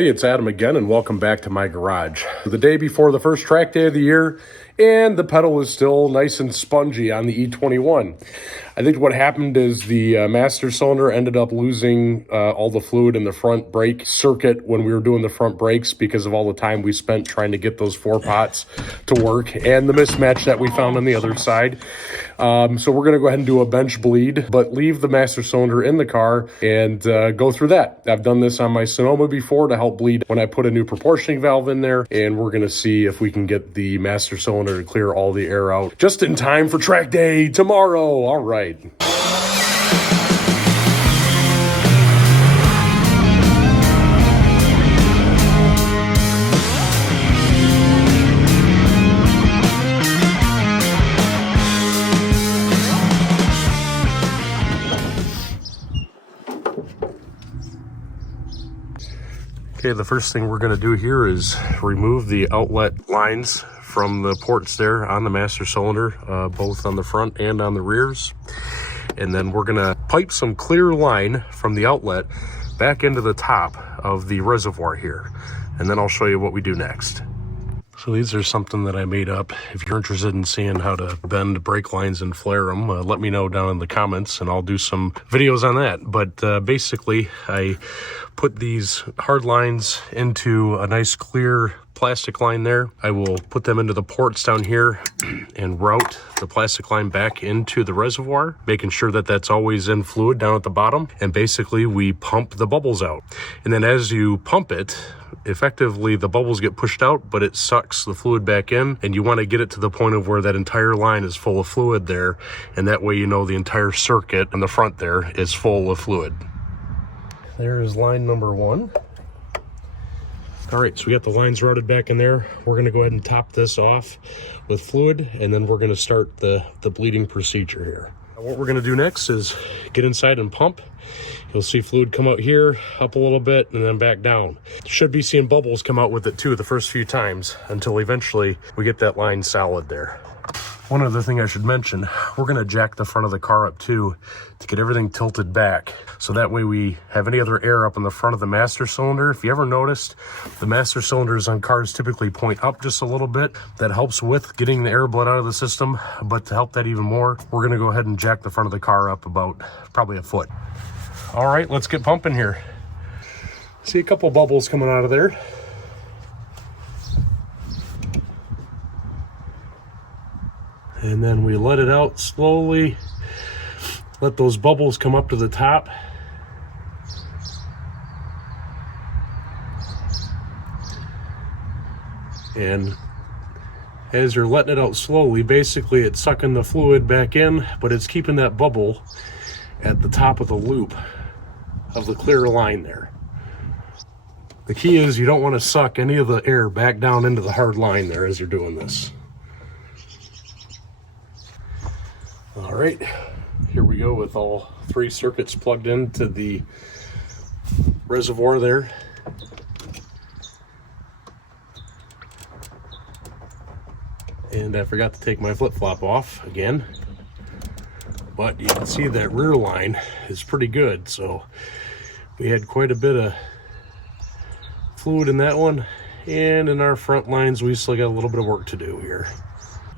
Hey, it's Adam again, and welcome back to my garage. The day before the first track day of the year, and the pedal is still nice and spongy on the E21. I think what happened is the master cylinder ended up losing all the fluid in the front brake circuit when we were doing the front brakes because of all the time we spent trying to get those 4 pots to work and the mismatch that we found on the other side. So we're going to go ahead and do a bench bleed, but leave the master cylinder in the car and go through that. I've done this on my Sonoma before to help bleed when I put a new proportioning valve in there, and we're going to see if we can get the master cylinder to clear all the air out just in time for track day tomorrow. All right. Okay, the first thing we're going to do here is remove the outlet lines from the ports there on the master cylinder, both on the front and on the rears. And then we're going to pipe some clear line from the outlet back into the top of the reservoir here. And then I'll show you what we do next. So these are something that I made up. If you're interested in seeing how to bend brake lines and flare them, let me know down in the comments and I'll do some videos on that. But basically, I put these hard lines into a nice clear plastic line there. I will put them into the ports down here and route the plastic line back into the reservoir, making sure that that's always in fluid down at the bottom. And basically we pump the bubbles out. And then as you pump it, effectively the bubbles get pushed out, but it sucks the fluid back in, and you want to get it to the point of where that entire line is full of fluid there, and that way you know the entire circuit in the front there is full of fluid. There is line number 1. All right, so we got the lines routed back in there. We're going to go ahead and top this off with fluid, and then we're going to start the bleeding procedure here. What we're going to do next is get inside and pump. You'll see fluid come out here, up a little bit, and then back down. Should be seeing bubbles come out with it too the first few times until eventually we get that line solid there. One other thing I should mention, we're going to jack the front of the car up too to get everything tilted back. So that way we have any other air up in the front of the master cylinder. If you ever noticed, the master cylinders on cars typically point up just a little bit. That helps with getting the air blood out of the system. But to help that even more, we're going to go ahead and jack the front of the car up about probably a foot. All right, let's get pumping here. See a couple bubbles coming out of there. And then we let it out slowly. Let those bubbles come up to the top. And as you're letting it out slowly, basically it's sucking the fluid back in, but it's keeping that bubble at the top of the loop of the clear line there. The key is you don't want to suck any of the air back down into the hard line there as you're doing this. All right, here we go with all 3 circuits plugged into the reservoir there. And I forgot to take my flip-flop off again. But you can see that rear line is pretty good, so we had quite a bit of fluid in that one, and in our front lines we still got a little bit of work to do here.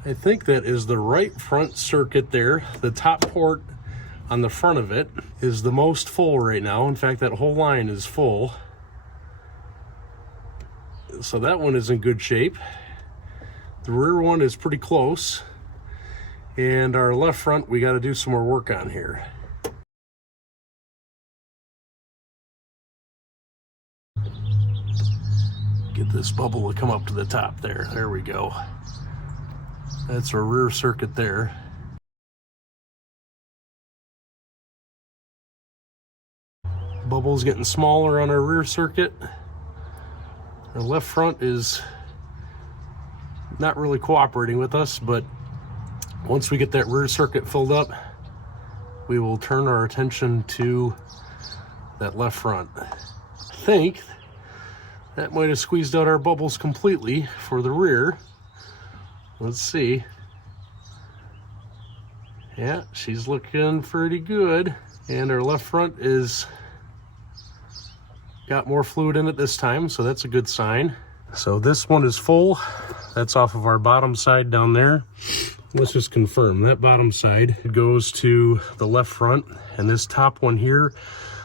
I think that is the right front circuit there. The top port on the front of it is the most full right now. In fact, that whole line is full, so that one is in good shape. The rear one is pretty close. And our left front, we got to do some more work on here. Get this bubble to come up to the top there. There we go. That's our rear circuit there. Bubble's getting smaller on our rear circuit. Our left front is not really cooperating with us, but once we get that rear circuit filled up, we will turn our attention to that left front. I think that might have squeezed out our bubbles completely for the rear. Let's see. Yeah, she's looking pretty good. And our left front is got more fluid in it this time, so that's a good sign. So this one is full. That's off of our bottom side down there. Let's just confirm that bottom side goes to the left front, and this top one here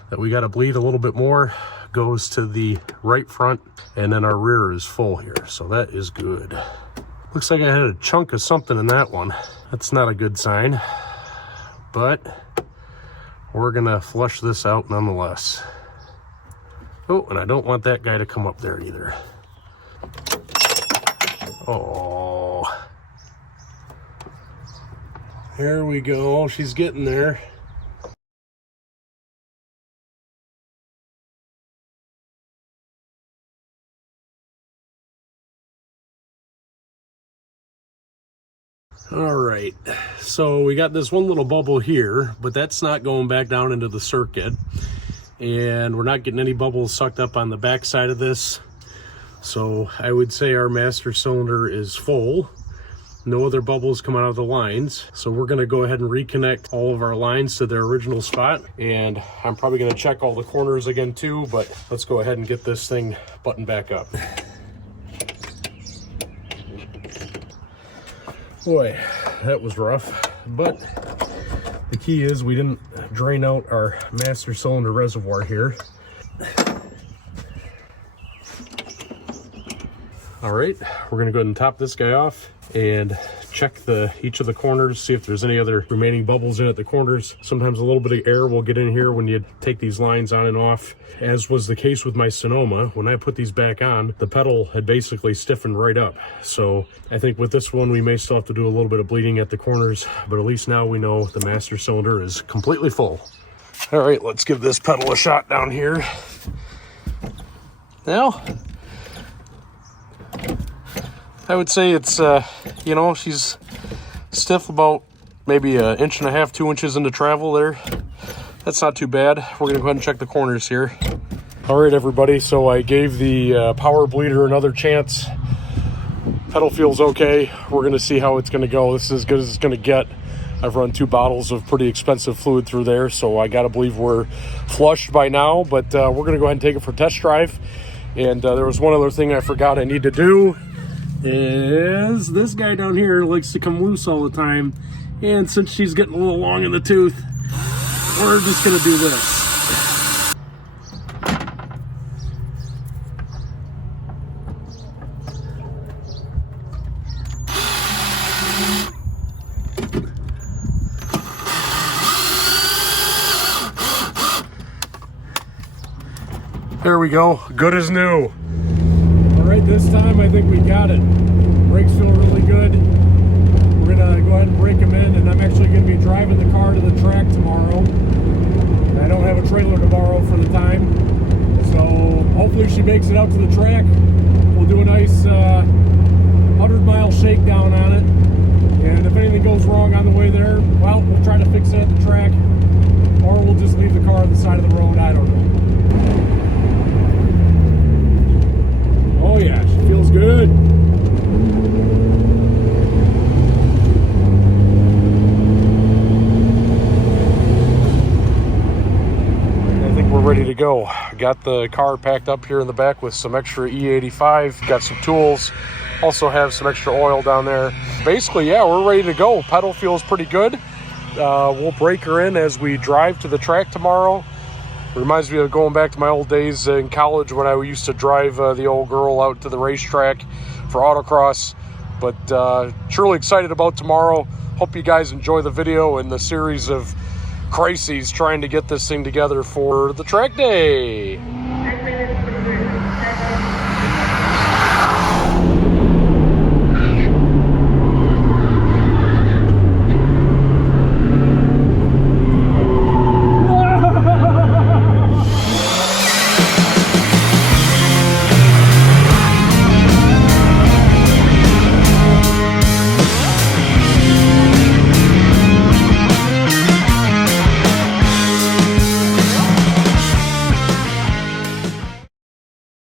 that we got to bleed a little bit more goes to the right front, and then our rear is full here, so that is good. Looks like I had a chunk of something in that one. That's not a good sign, but we're gonna flush this out nonetheless. Oh, and I don't want that guy to come up there either. Oh, there we go. She's getting there. All right, so we got this one little bubble here, but that's not going back down into the circuit, and we're not getting any bubbles sucked up on the back side of this. So I would say our master cylinder is full. No other bubbles come out of the lines. So we're gonna go ahead and reconnect all of our lines to their original spot. And I'm probably gonna check all the corners again too, but let's go ahead and get this thing buttoned back up. Boy, that was rough. But the key is we didn't drain out our master cylinder reservoir here. All right, we're gonna go ahead and top this guy off and check each of the corners, see if there's any other remaining bubbles in at the corners. Sometimes a little bit of air will get in here when you take these lines on and off, as was the case with my Sonoma. When I put these back on, the pedal had basically stiffened right up. So I think with this one, we may still have to do a little bit of bleeding at the corners, but at least now we know the master cylinder is completely full. All right, let's give this pedal a shot down here. Now, I would say it's, you know, she's stiff about maybe 1.5 inches, 2 inches into travel there. That's not too bad. We're gonna go ahead and check the corners here. All right, everybody, so I gave the power bleeder another chance. Pedal feels okay. We're gonna see how it's gonna go. This is as good as it's gonna get. I've run 2 bottles of pretty expensive fluid through there, so I gotta believe we're flushed by now, but we're gonna go ahead and take it for a test drive. And there was one other thing I forgot I need to do. Is this guy down here likes to come loose all the time, and since she's getting a little long in the tooth, we're just gonna do this. There we go, good as new. All right, this time I think we got it. Brakes feel really good. We're gonna go ahead and break them in, and I'm actually gonna be driving the car to the track tomorrow. I don't have a trailer to borrow for the time, so hopefully she makes it out to the track. We'll do a nice 100-mile shakedown on it, and if anything goes wrong on the way there, well, we'll try to fix it at the track, or we'll just leave the car on the side of the road. I don't know. Oh yeah, she feels good. I think we're ready to go. Got the car packed up here in the back with some extra E85, got some tools, also have some extra oil down there. Basically, yeah, we're ready to go. Pedal feels pretty good. We'll break her in as we drive to the track tomorrow. Reminds me of going back to my old days in college when I used to drive the old girl out to the racetrack for autocross. But truly excited about tomorrow. Hope you guys enjoy the video and the series of crises trying to get this thing together for the track day.